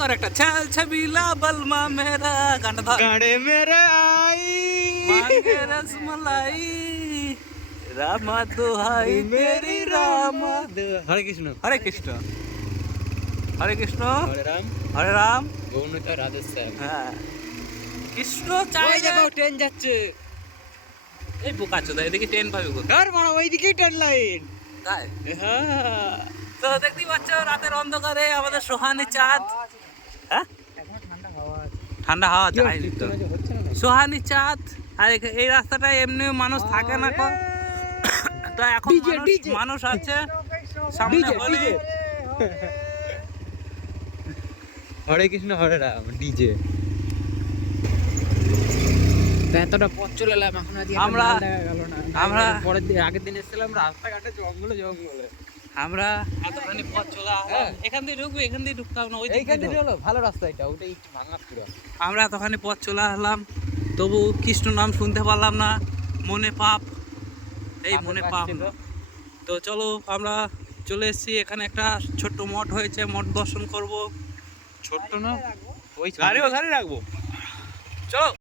কর একটা ছাল ছবিলা বলমা মেরা। গানটা ধর। গাড়ে মেরে আই। মাঙ্গে রসমলাই রামা দোহাই তেরি রামা। হরে কৃষ্ণ। হরে কৃষ্ণ। হরে কৃষ্ণ। হরে রাম। হরে রাম। গৌণিত রাধেশ্যাম। হ্যাঁ। কৃষ্ণ চাই দেখো ট্রেন যাচ্ছে। এই বোকা চোদা এদিকে ট্রেন পাবি কোথায়? মারা ওইদিকেই ট্রেন লাইন তাই? হ্যাঁ। তো দেখতেই পাচ্ছ রাতের অন্ধকারে আমাদের সোহানি চাঁদ। ঠান্ডা হাওয়া চাই তো সোহানি চাঁদ আর এই রাস্তাটায় এমনি মানুষ থাকে না কো তো এখন মানুষ- আছে। সামনে হলে হরে কৃষ্ণ হরে রাম ডিজে! এতটা পথ চলে এলাম এখন আমরা- আমরা- পরের দিন আগের দিন এসেছিলাম রাস্তাঘাটে জঙ্গলে জঙ্গলে। আমরা এতখানি পথ চলে আসলাম হ্যাঁ। এখান দিয়ে ঢুকবো এখান দিয়ে ঢুকতে হবে না ওই দিক এইখান দিয়ে থেকে হলো ভালো রাস্তা এটা ওটাই একটু ভাঙা পুরো। আমরা এতখানি পথ চলে আসলাম তবু কৃষ্ণ নাম শুনতে পারলাম না মনে পাপ এই মনে পাপ। তো চলো আমরা চলে এসেছি এখানে একটা ছোট্ট মঠ হয়েছে মঠ দর্শন করব। ছোট্ট না ওই গাড়ি ওখানে রাখব। চলো।